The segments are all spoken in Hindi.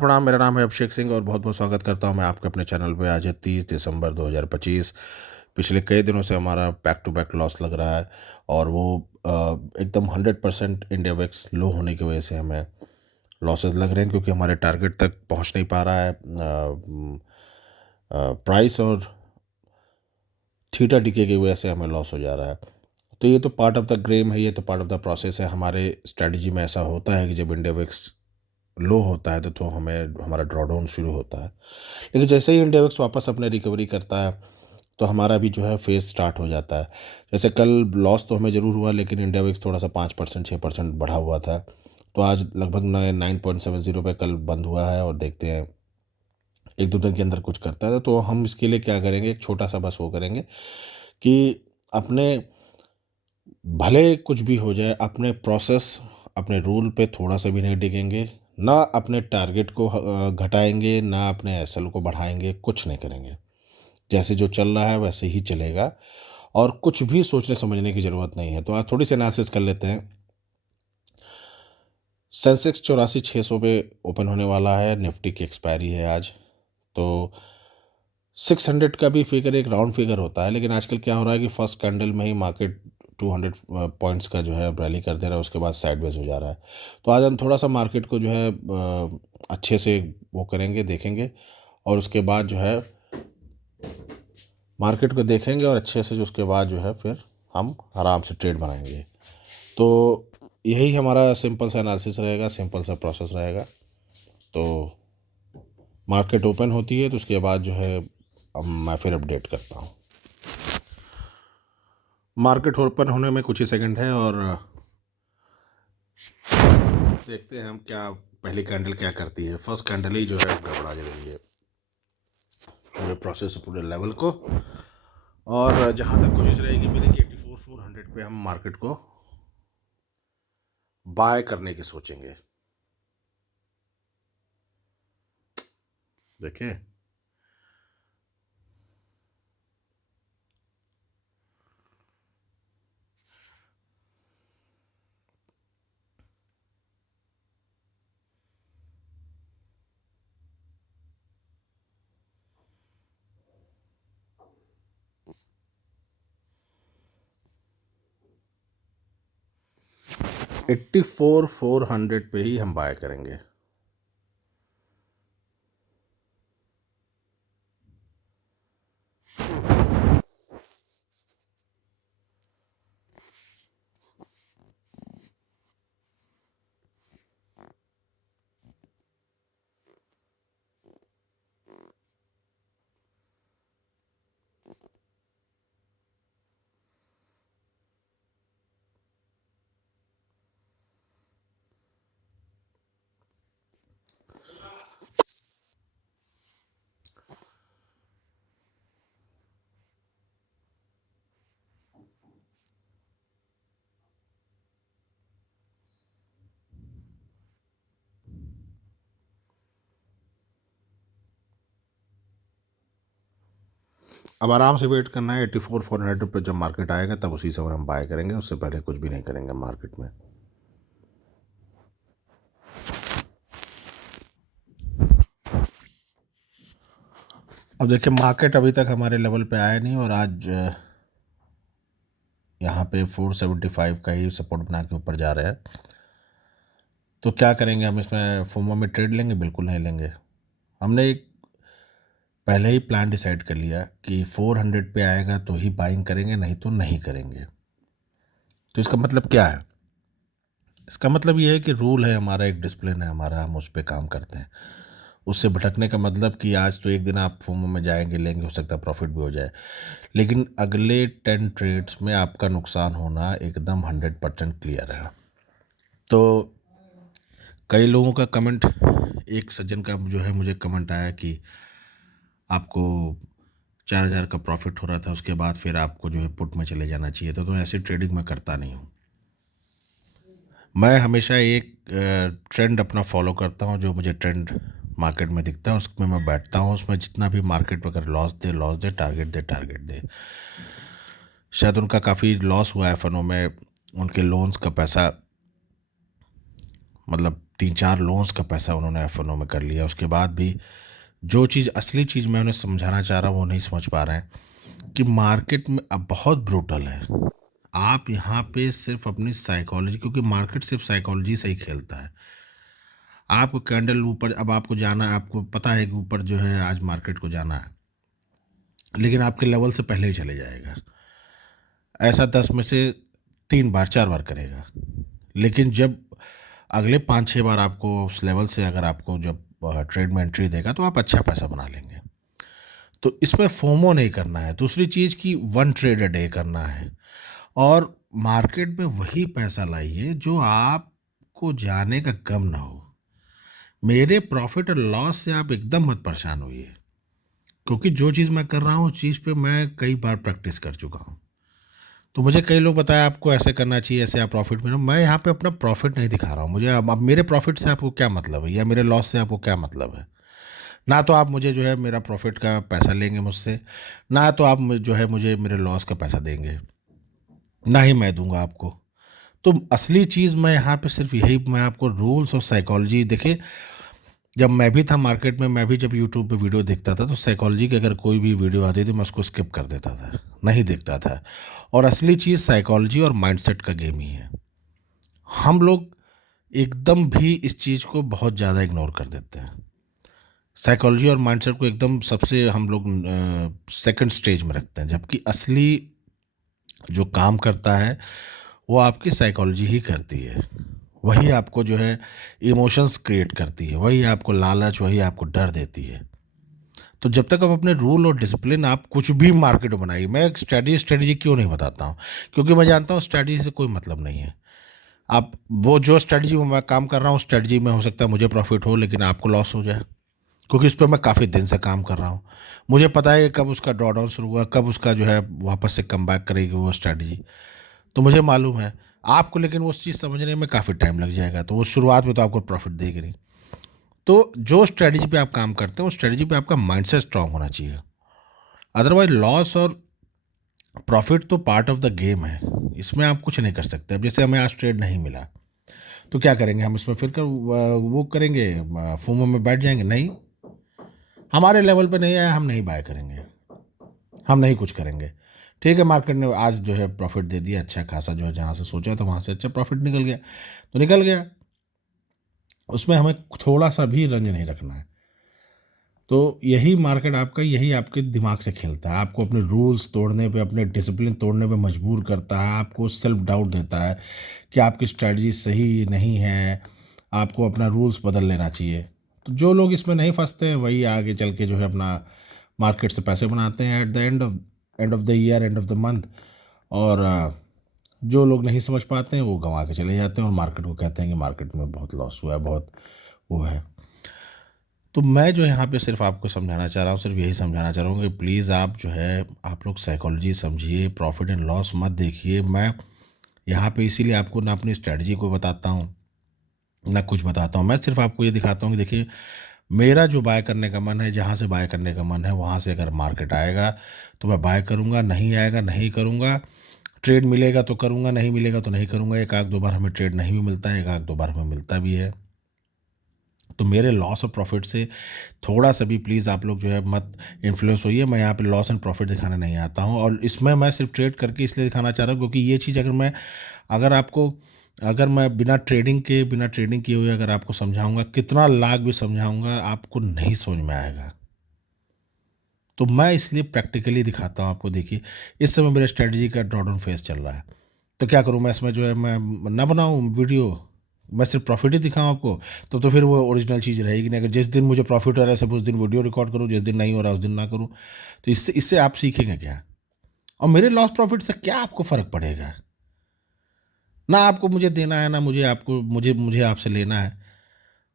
प्रणाम। मेरा नाम है अभिषेक सिंह और बहुत बहुत स्वागत करता हूं मैं आपके अपने चैनल पे। आज है 30 दिसंबर 2025। पिछले कई दिनों से हमारा बैक टू बैक लॉस लग रहा है और वो एकदम 100% इंडिया वेक्स लो होने की वजह से हमें लॉसेस लग रहे हैं, क्योंकि हमारे टारगेट तक पहुंच नहीं पा रहा है प्राइस, और थीटा डीके की वजह से हमें लॉस हो जा रहा है। तो ये तो पार्ट ऑफ द गेम है, ये तो पार्ट ऑफ द प्रोसेस है। हमारे स्ट्रेटजी में ऐसा होता है कि जब इंडिया वेक्स लो होता है तो हमें हमारा ड्रॉडाउन शुरू होता है। लेकिन जैसे ही इंडिया वेक्स वापस अपने रिकवरी करता है तो हमारा भी जो है फेज स्टार्ट हो जाता है। जैसे कल लॉस तो हमें ज़रूर हुआ, लेकिन इंडिया विक्स थोड़ा सा 5% 6% बढ़ा हुआ था। तो आज लगभग 9.70 पे कल बंद हुआ है, और देखते हैं एक दो दिन के अंदर कुछ करता है तो हम इसके लिए क्या करेंगे, एक छोटा सा बस वो करेंगे कि अपने, भले कुछ भी हो जाए, अपने प्रोसेस अपने रूल पे थोड़ा सा भी नहीं डिगेंगे, ना अपने टारगेट को घटाएंगे, ना अपने एसएल को बढ़ाएंगे, कुछ नहीं करेंगे। जैसे जो चल रहा है वैसे ही चलेगा और कुछ भी सोचने समझने की ज़रूरत नहीं है। तो आज थोड़ी सी एनालिसिस कर लेते हैं। सेंसेक्स 84,600 पे ओपन होने वाला है। निफ्टी की एक्सपायरी है आज। तो 600 का भी फिगर एक राउंड फिगर होता है, लेकिन आजकल क्या हो रहा है कि फर्स्ट कैंडल में ही मार्केट 200 पॉइंट्स का जो है रैली कर दे रहा है, उसके बाद साइडवेज हो जा रहा है। तो आज हम थोड़ा सा मार्केट को जो है अच्छे से वो करेंगे, देखेंगे, और उसके बाद जो है मार्केट को देखेंगे और अच्छे से जो उसके बाद जो है फिर हम आराम से ट्रेड बनाएंगे। तो यही हमारा सिंपल सा एनालिसिस रहेगा, सिंपल सा प्रोसेस रहेगा। तो मार्केट ओपन होती है तो उसके बाद जो है अब मैं फिर अपडेट करता हूँ। मार्केट ओपन होने में कुछ ही सेकंड है और देखते हैं हम क्या पहली कैंडल क्या करती है। फर्स्ट कैंडल ही जो है गड़बड़ा रही है पूरे प्रोसेस, पूरे लेवल को। और जहाँ तक कोशिश रहेगी मेरी कि 84,400 पे हम मार्केट को बाय करने की सोचेंगे। देखें, एट्टी फोर 400 पे ही हम बाय करेंगे। अब आराम से वेट करना है। 84,400 पे जब मार्केट आएगा तब उसी समय हम बाय करेंगे, उससे पहले कुछ भी नहीं करेंगे मार्केट में। अब देखिए, मार्केट अभी तक हमारे लेवल पे आया नहीं और आज यहाँ पे 475 का ही सपोर्ट बना के ऊपर जा रहा है। तो क्या करेंगे हम इसमें? फोमो में ट्रेड लेंगे? बिल्कुल नहीं लेंगे। हमने एक पहले ही प्लान डिसाइड कर लिया कि 400 पे आएगा तो ही बाइंग करेंगे, नहीं तो नहीं करेंगे। तो इसका मतलब क्या है? इसका मतलब ये है कि रूल है हमारा, एक डिसिप्लिन है हमारा, हम उस पर काम करते हैं। उससे भटकने का मतलब कि आज तो एक दिन आप फोमो में जाएंगे, लेंगे, हो सकता है प्रॉफिट भी हो जाए, लेकिन अगले 10 ट्रेड्स में आपका नुकसान होना एकदम 100% क्लियर है। तो कई लोगों का कमेंट, एक सज्जन का जो है मुझे कमेंट आया कि आपको 4,000 का प्रॉफिट हो रहा था, उसके बाद फिर आपको जो है पुट में चले जाना चाहिए था। तो ऐसी ट्रेडिंग मैं करता नहीं हूँ। मैं हमेशा एक ट्रेंड अपना फॉलो करता हूँ। जो मुझे ट्रेंड मार्केट में दिखता है उसमें मैं बैठता हूँ। उसमें जितना भी मार्केट अगर लॉस दे, लॉस दे, टारगेट दे, टारगेट दे। शायद उनका काफ़ी लॉस हुआ है फनों में, उनके लोन्स का पैसा मतलब 3-4 लोन्स का पैसा उन्होंने एफ में कर लिया। उसके बाद भी जो चीज़ असली चीज़ मैं उन्हें समझाना चाह रहा हूँ वो नहीं समझ पा रहे हैं कि मार्केट में अब बहुत ब्रूटल है। आप यहाँ पे सिर्फ अपनी साइकोलॉजी, क्योंकि मार्केट सिर्फ साइकोलॉजी से ही खेलता है। आपको कैंडल ऊपर, अब आपको जाना है, आपको पता है कि ऊपर जो है आज मार्केट को जाना है, लेकिन आपके लेवल से पहले ही चले जाएगा। ऐसा 10 में से 3 बार 4 बार करेगा। लेकिन जब अगले 5-6 बार आपको उस लेवल से अगर आपको जब ट्रेड में एंट्री देगा तो आप अच्छा पैसा बना लेंगे। तो इसमें फोमो नहीं करना है। दूसरी चीज़ कि 1 ट्रेड अ डे करना है, और मार्केट में वही पैसा लाइए जो आपको जाने का गम ना हो। मेरे प्रॉफिट और लॉस से आप एकदम मत परेशान होइए, क्योंकि जो चीज़ मैं कर रहा हूँ उस चीज़ पे मैं कई बार प्रैक्टिस कर चुका हूँ। तो मुझे कई लोग बताया आपको ऐसे करना चाहिए, ऐसे आप प्रॉफिट में। मैं यहाँ पे अपना प्रॉफिट नहीं दिखा रहा हूँ। मुझे अब मेरे प्रॉफिट से आपको क्या मतलब है, या मेरे लॉस से आपको क्या मतलब है? ना तो आप मुझे जो है मेरा प्रॉफिट का पैसा लेंगे मुझसे, ना तो आप जो है मुझे मेरे लॉस का पैसा देंगे, ना ही मैं दूंगा आपको। तो असली चीज़ मैं यहाँ पे सिर्फ यही, मैं आपको रूल्स और साइकोलॉजी। देखिए, जब मैं भी था मार्केट में, मैं भी जब यूट्यूब पे वीडियो देखता था तो साइकोलॉजी की अगर कोई भी वीडियो आती थी मैं उसको स्किप कर देता था, नहीं देखता था। और असली चीज़ साइकोलॉजी और माइंडसेट का गेम ही है। हम लोग एकदम भी इस चीज़ को बहुत ज़्यादा इग्नोर कर देते हैं। साइकोलॉजी और माइंडसेट को एकदम सबसे हम लोग सेकंड स्टेज में रखते हैं, जबकि असली जो काम करता है वो आपकी साइकोलॉजी ही करती है। वही आपको जो है इमोशंस क्रिएट करती है, वही आपको लालच, वही आपको डर देती है। तो जब तक आप अपने रूल और डिसिप्लिन, आप कुछ भी मार्केट में बनाइए। मैं एक स्ट्रेटजी क्यों नहीं बताता हूँ, क्योंकि मैं जानता हूँ स्ट्रेटजी से कोई मतलब नहीं है। आप वो जो स्ट्रेटजी में मैं काम कर रहा हूँ, स्ट्रेटजी में हो सकता है मुझे प्रॉफिट हो लेकिन आपको लॉस हो जाए, क्योंकि उस पर मैं काफ़ी दिन से काम कर रहा हूँ। मुझे पता है कब उसका ड्रॉ डाउन शुरू हुआ, कब उसका जो है वापस से कम बैक करेगी वो स्ट्रेटजी, तो मुझे मालूम है। आपको लेकिन वो चीज़ समझने में काफ़ी टाइम लग जाएगा, तो वो शुरुआत में तो आपको प्रॉफिट देगी नहीं। तो जो स्ट्रेटजी पे आप काम करते हैं उस स्ट्रेटजी पे आपका माइंडसेट स्ट्रांग होना चाहिए। अदरवाइज लॉस और प्रॉफिट तो पार्ट ऑफ द गेम है, इसमें आप कुछ नहीं कर सकते। अब जैसे हमें आज ट्रेड नहीं मिला तो क्या करेंगे हम? इसमें फिर वो करेंगे, फोमो में बैठ जाएंगे? नहीं, हमारे लेवल पे नहीं आया, हम नहीं बाय करेंगे, हम नहीं कुछ करेंगे। ठीक है, मार्केट ने आज जो है प्रॉफिट दे दिया अच्छा खासा, जो है जहाँ से सोचा था वहाँ से अच्छा प्रॉफिट निकल गया तो निकल गया, उसमें हमें थोड़ा सा भी रंज नहीं रखना है। तो यही मार्केट आपका, यही आपके दिमाग से खेलता है, आपको अपने रूल्स तोड़ने पे, अपने डिसिप्लिन तोड़ने पे मजबूर करता है, आपको सेल्फ डाउट देता है कि आपकी स्ट्रैटेजी सही नहीं है, आपको अपना रूल्स बदल लेना चाहिए। तो जो लोग इसमें नहीं फंसते हैं वही आगे चल के जो है अपना मार्केट से पैसे बनाते हैं at the end of the year, end of the month. और जो लोग नहीं समझ पाते हैं वो गंवा के चले जाते हैं और मार्केट को कहते हैं कि मार्केट में बहुत लॉस हुआ है, बहुत वो है। तो मैं जो यहाँ पे सिर्फ आपको समझाना चाह रहा हूँ, सिर्फ यही समझाना चाह रहा हूँ कि प्लीज़ आप जो है आप लोग साइकोलॉजी समझिए, प्रॉफिट एंड लॉस मत देखिए। मैं यहाँ पे इसीलिए आपको ना अपनी स्ट्रेटजी को बताता हूँ ना कुछ बताता हूँ। मैं सिर्फ आपको ये दिखाता हूँ कि देखिए, मेरा जो बाय करने का मन है, जहाँ से बाय करने का मन है वहाँ से अगर मार्केट आएगा तो मैं बाय करूँगा, नहीं आएगा नहीं करूँगा। ट्रेड मिलेगा तो करूँगा, नहीं मिलेगा तो नहीं करूँगा। एक आध दो बार हमें ट्रेड नहीं भी मिलता है, एक आध दो बार हमें मिलता भी है। तो मेरे लॉस और प्रॉफिट से थोड़ा सा भी प्लीज़ आप लोग जो है मत इन्फ्लुएंस होइए। मैं यहाँ पे लॉस एंड प्रॉफिट दिखाने नहीं आता हूँ, और इसमें मैं सिर्फ ट्रेड करके इसलिए दिखाना चाह रहा हूँ क्योंकि ये चीज़ अगर मैं बिना ट्रेडिंग किए हुए अगर आपको समझाऊंगा, कितना लाख भी समझाऊंगा, आपको नहीं समझ में आएगा। तो मैं इसलिए प्रैक्टिकली दिखाता हूँ आपको। देखिए, इस समय मेरा स्ट्रेटजी का ड्रॉडाउन फेज चल रहा है, तो क्या करूँ मैं इसमें जो है मैं ना बनाऊँ वीडियो, मैं सिर्फ प्रॉफिट ही दिखाऊँ आपको? तो फिर वो ओरिजिनल चीज़ रहेगी नहीं। अगर जिस दिन मुझे प्रॉफिट हो रहा है सब उस दिन वीडियो रिकॉर्ड करूँ, जिस दिन नहीं हो रहा उस दिन ना करूँ, तो इससे आप सीखेंगे क्या? और मेरे लॉस प्रॉफिट से क्या आपको फ़र्क पड़ेगा? ना आपको मुझे देना है, ना मुझे आपको मुझे आपसे लेना है।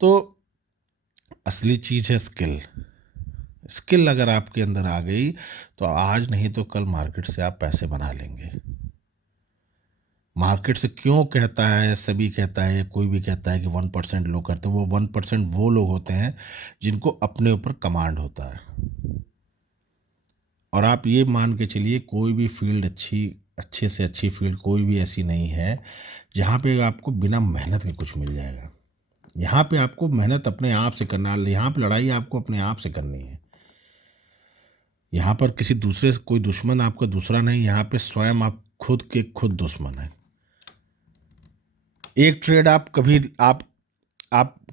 तो असली चीज़ है स्किल। स्किल अगर आपके अंदर आ गई तो आज नहीं तो कल मार्केट से आप पैसे बना लेंगे। मार्केट से क्यों कहता है, सभी कहता है, कोई भी कहता है कि 1% लोग करते हैं, वो 1% वो लोग होते हैं जिनको अपने ऊपर कमांड होता है। और आप ये मान के चलिए, कोई भी फील्ड अच्छे से अच्छी फील्ड कोई भी ऐसी नहीं है जहाँ पे आपको बिना मेहनत के कुछ मिल जाएगा। यहाँ पे आपको मेहनत अपने आप से करना है, यहाँ पे लड़ाई आपको अपने आप से करनी है। यहाँ पर किसी दूसरे से कोई दुश्मन आपका दूसरा नहीं, यहाँ पे स्वयं आप खुद के खुद दुश्मन है। एक ट्रेड आप कभी आप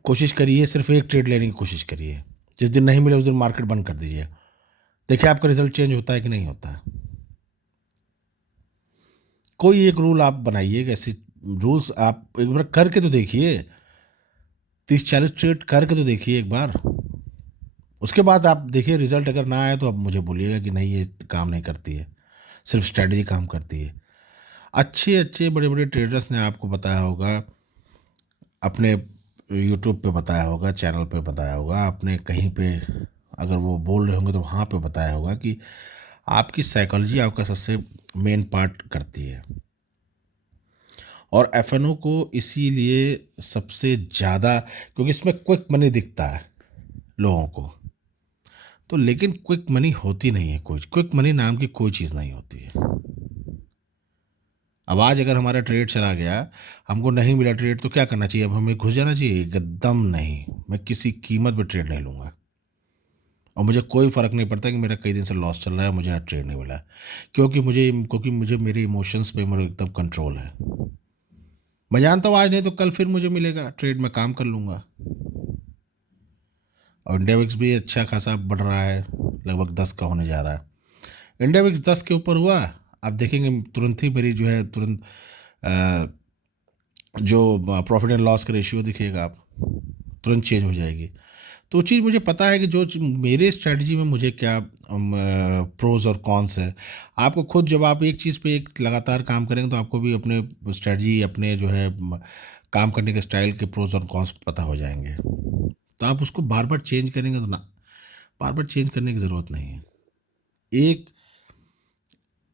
कोशिश करिए, सिर्फ एक ट्रेड लेने की कोशिश करिए, जिस दिन नहीं मिले उस दिन मार्केट बंद कर दीजिए, देखिए आपका रिजल्ट चेंज होता है कि नहीं होता है। कोई एक रूल आप बनाइए, ऐसे रूल्स आप एक बार करके तो देखिए, 30-40 ट्रेड करके तो देखिए एक बार, उसके बाद आप देखिए रिजल्ट अगर ना आए तो आप मुझे बोलिएगा कि नहीं ये काम नहीं करती है, सिर्फ स्ट्रैटेजी काम करती है। अच्छे अच्छे बड़े बड़े ट्रेडर्स ने आपको बताया होगा, अपने यूट्यूब पे बताया होगा, चैनल पे बताया होगा, अपने कहीं पे अगर वो बोल रहे होंगे तो वहाँ पे बताया होगा कि आपकी साइकोलॉजी आपका सबसे मेन पार्ट करती है। और एफएनओ को इसीलिए सबसे ज़्यादा, क्योंकि इसमें क्विक मनी दिखता है लोगों को, तो लेकिन क्विक मनी होती नहीं है, कोई क्विक मनी नाम की कोई चीज़ नहीं होती है। अब आज अगर हमारा ट्रेड चला गया, हमको नहीं मिला ट्रेड, तो क्या करना चाहिए? अब हमें घुस जाना चाहिए? एकदम नहीं, मैं किसी कीमत पे ट्रेड नहीं लूँगा। और मुझे कोई फ़र्क नहीं पड़ता कि मेरा कई दिन से लॉस चल रहा है, मुझे आज ट्रेड नहीं मिला, क्योंकि मुझे मेरे इमोशंस पे मेरे एकदम कंट्रोल है। मैं जानता हूँ आज नहीं तो कल फिर मुझे मिलेगा ट्रेड, में काम कर लूँगा। और इंडिया विक्स भी अच्छा खासा बढ़ रहा है, लगभग 10 का होने जा रहा है। इंडिया विक्स 10 के ऊपर हुआ, आप देखेंगे तुरंत ही मेरी जो है तुरंत जो प्रॉफिट एंड लॉस का रेशियो दिखेगा, आप तुरंत चेंज हो जाएगी। तो चीज़ मुझे पता है कि मेरे स्ट्रेटजी में मुझे क्या प्रोज और कॉन्स है। आपको खुद जब आप एक चीज़ पे एक लगातार काम करेंगे तो आपको भी अपने स्ट्रेटजी, अपने जो है काम करने के स्टाइल के प्रोज और कॉन्स पता हो जाएंगे। तो आप उसको बार बार चेंज करेंगे तो ना, बार बार चेंज करने की ज़रूरत नहीं है। एक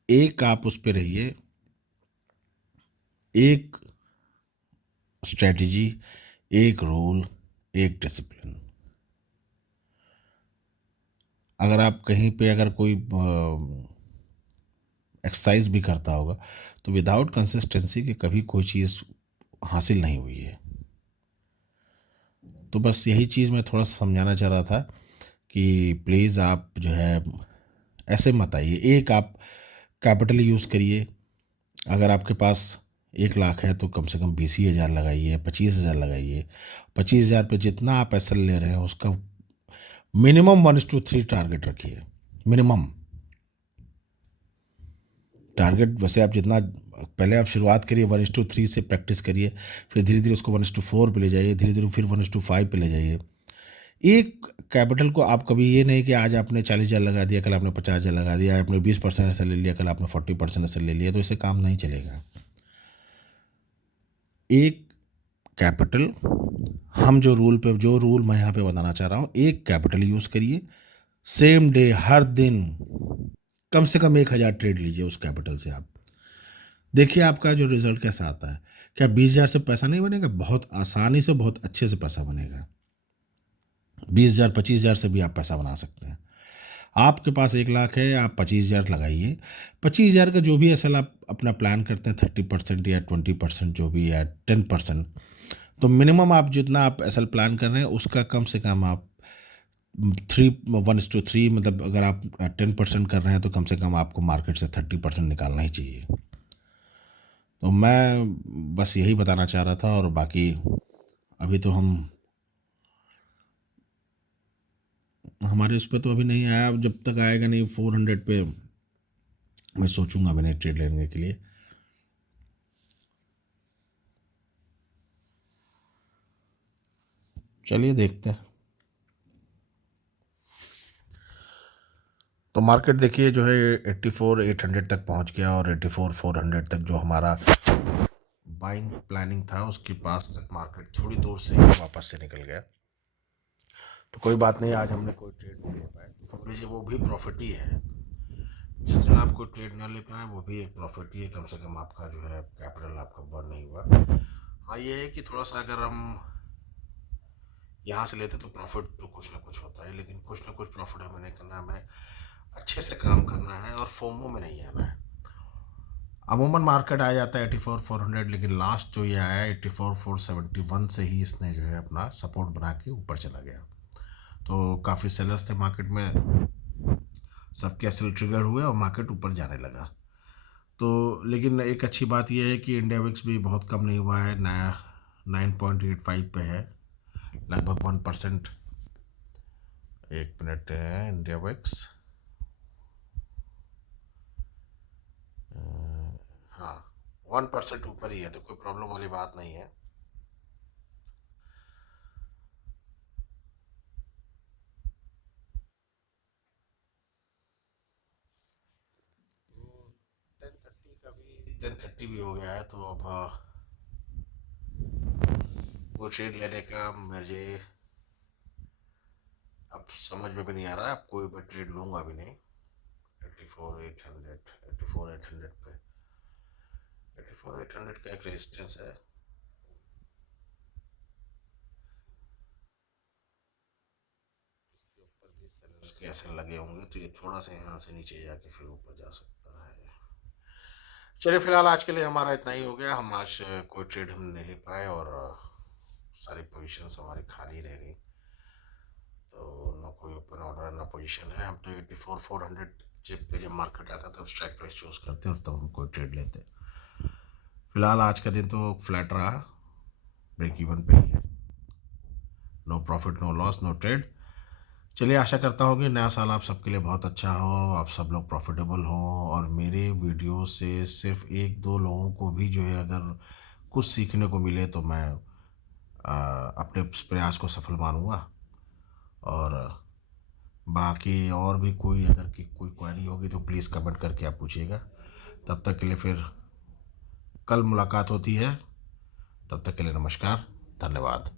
एक आप उस पर रहिए, एक स्ट्रेटजी, एक रूल, एक डिसिप्लिन। अगर आप कहीं पे अगर कोई एक्सरसाइज भी करता होगा तो विदाउट कंसिस्टेंसी के कभी कोई चीज़ हासिल नहीं हुई है। तो बस यही चीज़ मैं थोड़ा सा समझाना चाह रहा था कि प्लीज़ आप जो है ऐसे मत आइए। एक आप कैपिटल यूज़ करिए, अगर आपके पास 1 लाख है तो कम से कम 20,000 लगाइए, 25,000 लगाइए। 25,000 पे जितना आप एस ले रहे हैं उसका मिनिमम 1:3 टारगेट रखिए, मिनिमम टारगेट। वैसे आप जितना पहले आप शुरुआत करिए 1:3 से प्रैक्टिस करिए, फिर धीरे धीरे उसको 1:4 पे ले जाइए, धीरे धीरे फिर 1:5 पे ले जाइए। एक कैपिटल को आप कभी ये नहीं कि आज आपने 40,000 लगा दिया, कल आपने 50,000 लगा दिया, आपने 20% ऐसा ले लिया, कल आपने 40% ऐसा ले लिया, तो इससे काम नहीं चलेगा। एक कैपिटल, हम जो रूल मैं यहाँ पे बताना चाह रहा हूँ, एक कैपिटल यूज़ करिए, सेम डे हर दिन कम से कम 1,000 ट्रेड लीजिए उस कैपिटल से। आप देखिए आपका जो रिजल्ट कैसा आता है। क्या 20,000 से पैसा नहीं बनेगा? बहुत आसानी से, बहुत अच्छे से पैसा बनेगा। 20,000 25,000 से भी आप पैसा बना सकते हैं। आपके पास 1 लाख है, आप 25,000 लगाइए। 25,000 का जो भी असल आप अपना प्लान करते हैं, 30% या 20% जो भी, या 10%, तो मिनिमम आप जितना आप असल प्लान कर रहे हैं उसका कम से कम आप 1:3, मतलब अगर आप 10% कर रहे हैं तो कम से कम आपको मार्केट से 30% निकालना ही चाहिए। तो मैं बस यही बताना चाह रहा था, और बाकी अभी तो हमारे उस पर तो अभी नहीं आया। अब जब तक आएगा नहीं 400 पे मैं सोचूंगा मैंने ट्रेड लेने के लिए। चलिए देखते हैं। तो मार्केट देखिए जो है 84,800 तक पहुंच गया, और 84,400 तक जो हमारा बाइंग प्लानिंग था उसके पास तक मार्केट थोड़ी दूर से ही वापस से निकल गया। तो कोई बात नहीं, आज हमने कोई ट्रेड नहीं ले पाए तो समझ लीजिए वो भी प्रॉफिट ही है। जिस दिन आप कोई ट्रेड ना ले पाए वो भी एक प्रॉफिट ही है, कम से कम आपका जो है कैपिटल आपका बर्न नहीं हुआ। हाँ ये है कि थोड़ा सा अगर हम यहाँ से लेते तो प्रॉफिट तो कुछ ना कुछ होता है, लेकिन कुछ ना कुछ प्रॉफिट हमें नहीं करना है, हमें अच्छे से काम करना है और फोमो में नहीं आना है। अमूमन मार्केट आ जाता है 84,400, लेकिन लास्ट जो ये आया 84,471 से ही इसने जो है अपना सपोर्ट बना के ऊपर चला गया। तो काफ़ी सेलर्स थे मार्केट में, सबके सेल ट्रिगर हुए और मार्केट ऊपर जाने लगा। तो लेकिन एक अच्छी बात यह है कि इंडिया विक्स भी बहुत कम नहीं हुआ है, नया 9.85 पे है, लगभग 1%। एक मिनट है, इंडिया विक्स, हाँ 1% ऊपर ही है, तो कोई प्रॉब्लम वाली बात नहीं है। तो 10:30 भी हो गया है, तो अब वो ट्रेड लेने का मुझे अब समझ में भी नहीं आ रहा है। अब कोई मैं ट्रेड लूँगा भी नहीं। 84,800, 84,800 पे, 84,800 का एक रेजिस्टेंस है। इसके ऊपर भी सेलर्स के ऐसे लगे होंगे, तो ये थोड़ा सा यहाँ से नीचे जाके फिर ऊपर जा सकता है। चलिए फिलहाल आज के लिए हमारा इतना ही हो गया। हम आज कोई ट्रेड हम नहीं ले पाए, और सारी पोजीशंस हमारी खाली रह गई। तो ना कोई ओपन ऑर्डर ना पोजीशन है। हम तो 84,400 चिप पे जब मार्केट आता तब स्ट्राइक प्राइस चूज करते और तब हम कोई ट्रेड लेते। फिलहाल आज का दिन तो फ्लैट रहा, ब्रेक इवन पे ही है, no profit no loss no trade. चलिए आशा करता हूँ कि नया साल आप सबके लिए बहुत अच्छा हो, आप सब लोग प्रॉफिटेबल हों, और मेरे वीडियो से सिर्फ एक दो लोगों को भी जो है अगर कुछ सीखने को मिले तो मैं अपने इस प्रयास को सफल मानूंगा। और बाकी और भी कोई अगर की कोई क्वेरी होगी तो प्लीज़ कमेंट करके आप पूछिएगा। तब तक के लिए फिर कल मुलाकात होती है, तब तक के लिए नमस्कार, धन्यवाद।